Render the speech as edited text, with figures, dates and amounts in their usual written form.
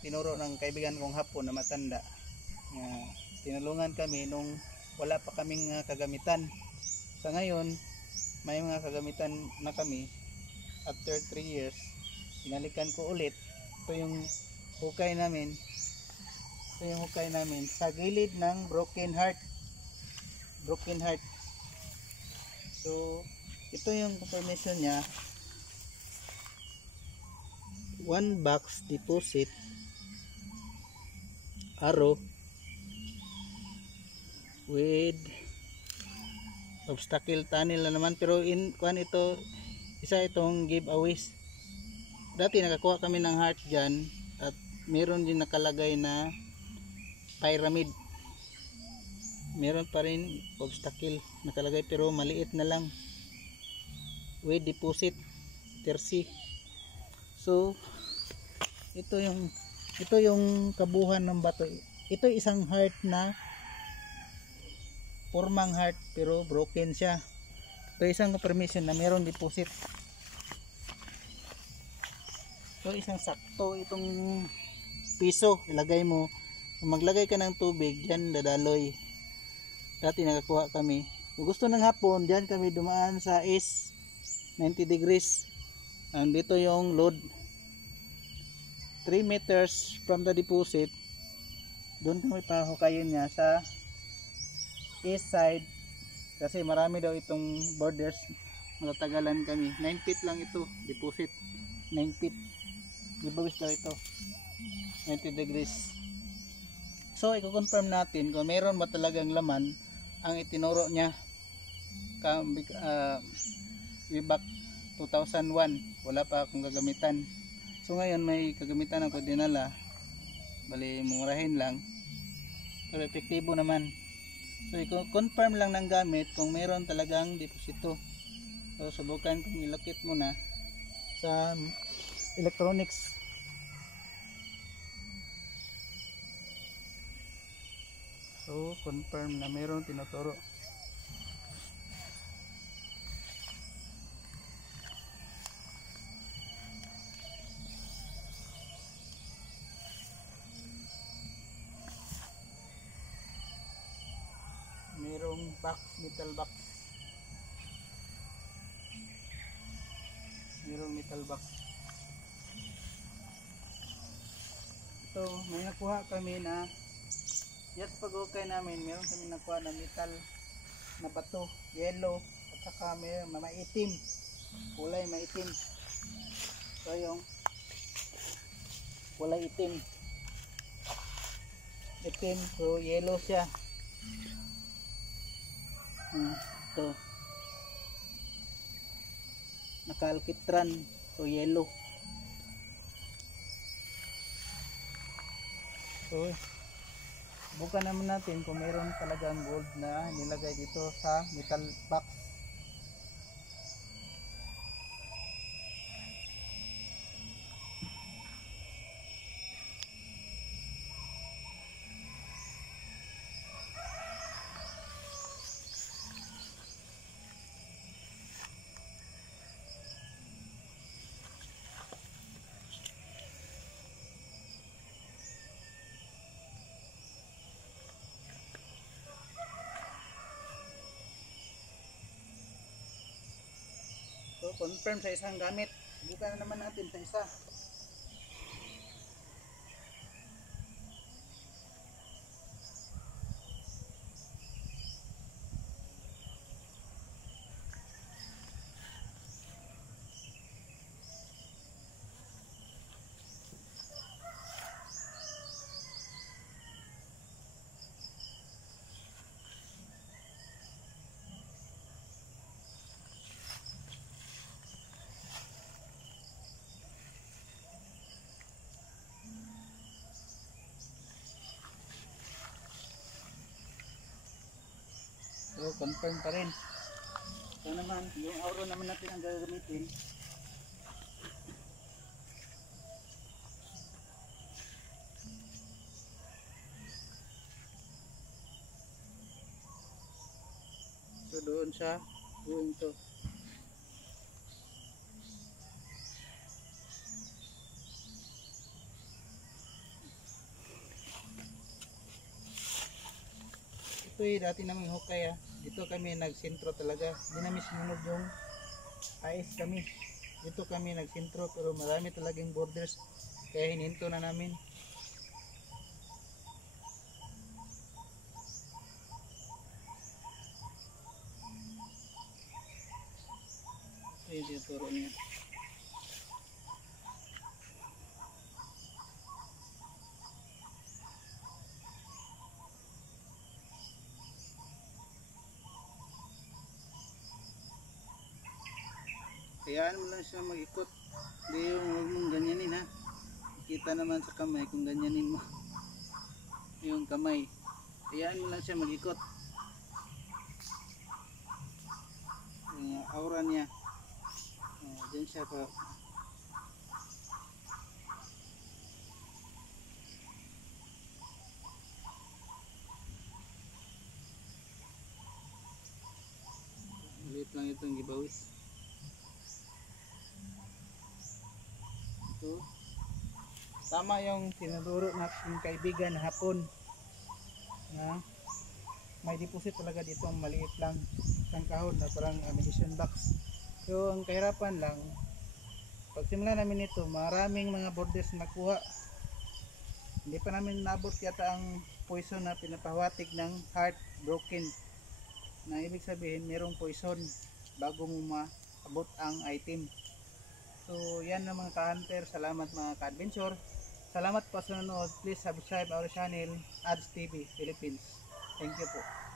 tinuro ng kaibigan kong hapon na matanda. Tinulungan kami nung wala pa kaming kagamitan. Sa ngayon, may mga kagamitan na kami. After 3 years, binalikan ko ulit. Ito yung hukay namin. Sa gilid ng broken heart. So, ito yung confirmation niya. 1 box deposit arrow with obstacle tunnel na naman, pero ito isa itong giveaways. Dati nakakuha kami ng heart dyan at meron din nakalagay na pyramid, meron pa rin obstacle nakalagay pero maliit na lang with deposit 30. So ito yung kabuhan ng bato. Ito isang heart na formang heart pero broken siya. Ito isang confirmation na mayroong deposit. So isang sakto itong piso ilagay mo. Kung maglagay ka ng tubig diyan dadaloy. Dati nakakuha kami. Kung gusto ng hapon diyan kami dumaan sa east 90 degrees. Dito yung load 3 meters from the deposit. Doon kami pahukayin niya sa east side kasi marami daw itong borders. Matatagalan kami. 9 feet lang ito deposit, 9 feet gibawis daw ito 90 degrees. So i-confirm natin kung meron ba talagang laman ang itinuro niya way back 2001. Wala pa akong gagamitan. So ngayon may kagamitan ako dinala, bali murahin lang pero epektibo naman. So i-confirm lang ng gamit kung meron talagang deposito. So subukan kong ilokit muna sa electronics. So confirm na meron tinuturo. Merong box, metal box. Merong metal box. Ito, may nakuha kami na yes, pag-ukay namin, meron kami nakuha na metal na bato, yellow, at saka may maitim, kulay maitim. So yung kulay itim, so yellow siya. Ito nakaalkitran, so yellow. So bukan naman natin kung meron talagang gold na nilagay dito sa metal box. So confirm sa isang gamit. Bukan na naman natin sa isa. So confirm pa rin. So naman, yung auro naman natin ang gagamitin. So doon sa buong to. ito dati naming hukay dito kami nagsentro talaga, hindi namin sinunod yung AIS kami, dito kami nagsentro pero marami talagang borders kaya hininto na namin. Ito yung tinuturo niya. Hayaan mo lang siya mag-ikot. Hindi yung huwag mong ganyanin ha. Kita naman sa kamay kung ganyanin mo. Yung kamay. Hayaan mo lang siya mag-ikot. Yung aura niya. Diyan siya pa. Maliit lang itong gibawis. Ito. Tama yung tinuturo natin kaibigan hapon na may deposit talaga dito ang maliit lang isang kahon na parang ammunition box. So ang kahirapan lang pagsimula namin ito maraming mga borders na nakuha, hindi pa namin nabot yata ang poison na pinapahawatig ng heart broken, na ibig sabihin merong poison bago mo maabot ang item. So yan na mga ka-hunter, salamat mga ka-adventure, salamat pa sa nanonood. Please subscribe our channel Ads TV Philippines. Thank you po.